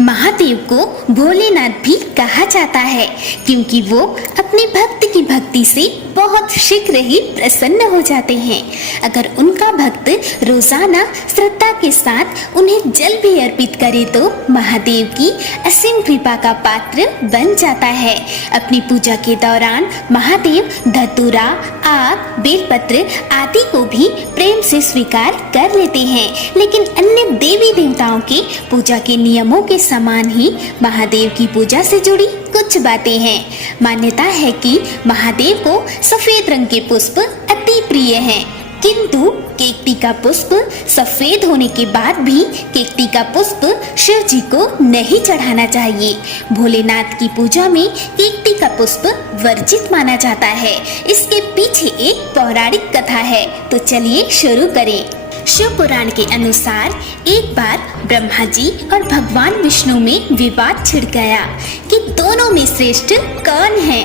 महादेव को भोलेनाथ भी कहा जाता है क्योंकि वो अपने भक्त की भक्ति से बहुत शीघ्र ही प्रसन्न हो जाते हैं। अगर उनका भक्त रोजाना श्रद्धा के साथ उन्हें जल भी अर्पित करे तो महादेव की असीम कृपा का पात्र बन जाता है। अपनी पूजा के दौरान महादेव धतूरा, आग, बेलपत्र आदि को भी प्रेम से स्वीकार कर लेते हैं, लेकिन अन्य देवी देवताओं के पूजा के नियमों के समान ही महादेव की पूजा से जुड़ी कुछ बातें हैं। मान्यता है कि महादेव को सफेद रंग के पुष्प अति प्रिय हैं, किंतु केकटी का पुष्प सफेद होने के बाद भी केकटी का पुष्प शिव जी को नहीं चढ़ाना चाहिए। भोलेनाथ की पूजा में केकटी का पुष्प वर्जित माना जाता है। इसके पीछे एक पौराणिक कथा है, तो चलिए शुरू करें। शिव पुराण के अनुसार एक बार ब्रह्मा जी और भगवान विष्णु में विवाद छिड़ गया कि दोनों में श्रेष्ठ कौन है।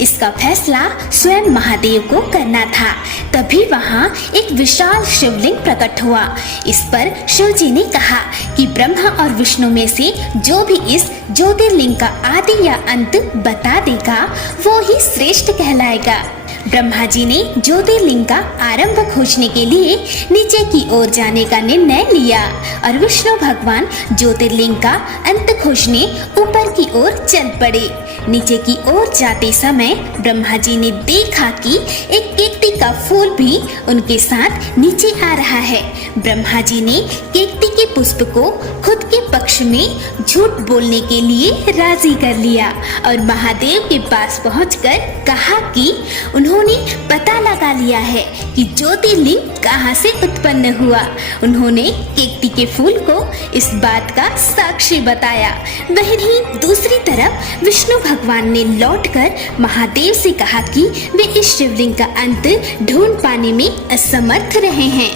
इसका फैसला स्वयं महादेव को करना था। तभी वहाँ एक विशाल शिवलिंग प्रकट हुआ। इस पर शिव जी ने कहा कि ब्रह्मा और विष्णु में से जो भी इस ज्योतिर्लिंग का आदि या अंत बता देगा वो ही श्रेष्ठ कहलाएगा। ब्रह्मा जी ने ज्योतिर्लिंग का आरंभ खोजने के लिए नीचे की ओर जाने का निर्णय लिया और विष्णु भगवान ज्योतिर्लिंग का अंत खोजने ऊपर की ओर चल पड़े। नीचे की ओर जाते समय ब्रह्मा जी ने देखा कि एक केकटी का फूल भी उनके साथ नीचे आ रहा है। ब्रह्मा जी ने केकटी के पुष्प को खुद के पक्ष में झूठ बोलने के लिए राजी कर लिया और महादेव के पास पहुंचकर कहा कि उन्होंने पता लगा लिया है कि ज्योतिर्लिंग कहाँ से उत्पन्न हुआ। उन्होंने केकटी के फूल को इस बात का साक्षी बताया। वहीं दूसरी तरफ विष्णु भगवान ने लौटकर महादेव से कहा कि वे इस शिवलिंग का अंत ढूंढ पाने में असमर्थ रहे हैं।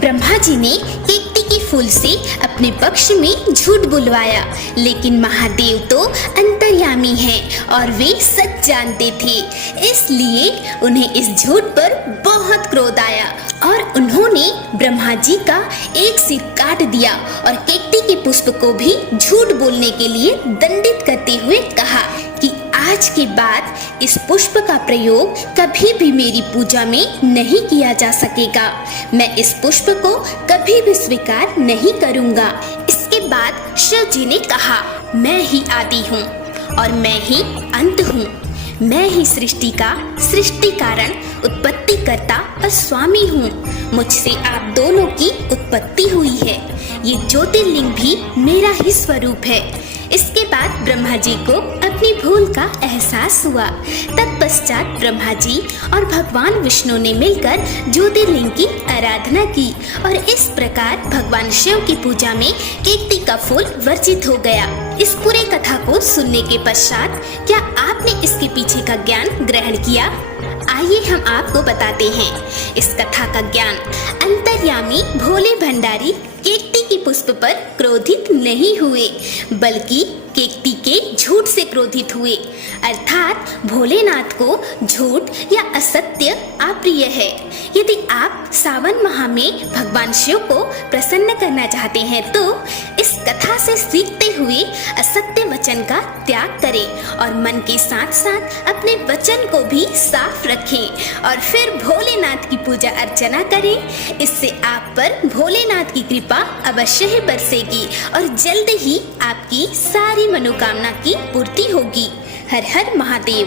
ब्रह्मा जी ने केकटी के फूल से अपने पक्ष में झूठ बुलवाया, लेकिन महादेव तो अंतर्यामी हैं और वे सच जानते थे। इसलिए उन्हें इस झूठ पर बहुत क्रोध आया और उन्होंने ब्रह्मा जी का एक सिर काट दिया और केकटी के पुष्प को भी झूठ बोलने के लिए दंडित करते हुए कहा कि आज के बाद इस पुष्प का प्रयोग कभी भी मेरी पूजा में नहीं किया जा सकेगा। मैं इस पुष्प को कभी भी स्वीकार नहीं करूंगा। इसके बाद शिव जी ने कहा, मैं ही आदि हूँ और मैं ही अंत हूँ। मैं ही सृष्टि का सृष्टि कारण, उत्पत्ति करता और स्वामी हूँ। मुझसे आप दोनों की उत्पत्ति हुई है। ये ज्योतिर्लिंग भी मेरा ही स्वरूप है। इसके बाद ब्रह्मा जी को अपनी भूल का एहसास हुआ। तत्पश्चात ब्रह्मा जी और भगवान विष्णु ने मिलकर ज्योतिर्लिंग की आराधना की और इस प्रकार भगवान शिव की पूजा में केकटी का फूल वर्जित हो गया। इस पूरे कथा को सुनने के पश्चात क्या आपने इसके पीछे का ज्ञान ग्रहण किया? आइए हम आपको बताते हैं। इस कथा का ज्ञान अंतर्यामी भोले भंडारी केकटी के पुष्प पर क्रोधित नहीं हुए, बल्कि केकटी के झूठ से क्रोधित हुए। अर्थात भोलेनाथ को झूठ या असत्य अप्रिय है। यदि आप सावन माह में भगवान शिव को प्रसन्न करना चाहते हैं तो इस कथा से सीखते हुए असत्य वचन का त्याग करें और मन के साथ साथ अपने वचन को भी साफ रखें और फिर भोलेनाथ की पूजा अर्चना करें। इससे आप पर भोलेनाथ की कृपा अवश्य ही बरसेगी और जल्द ही आपकी सारी मनोकामना की पूर्ति होगी। हर हर महादेव।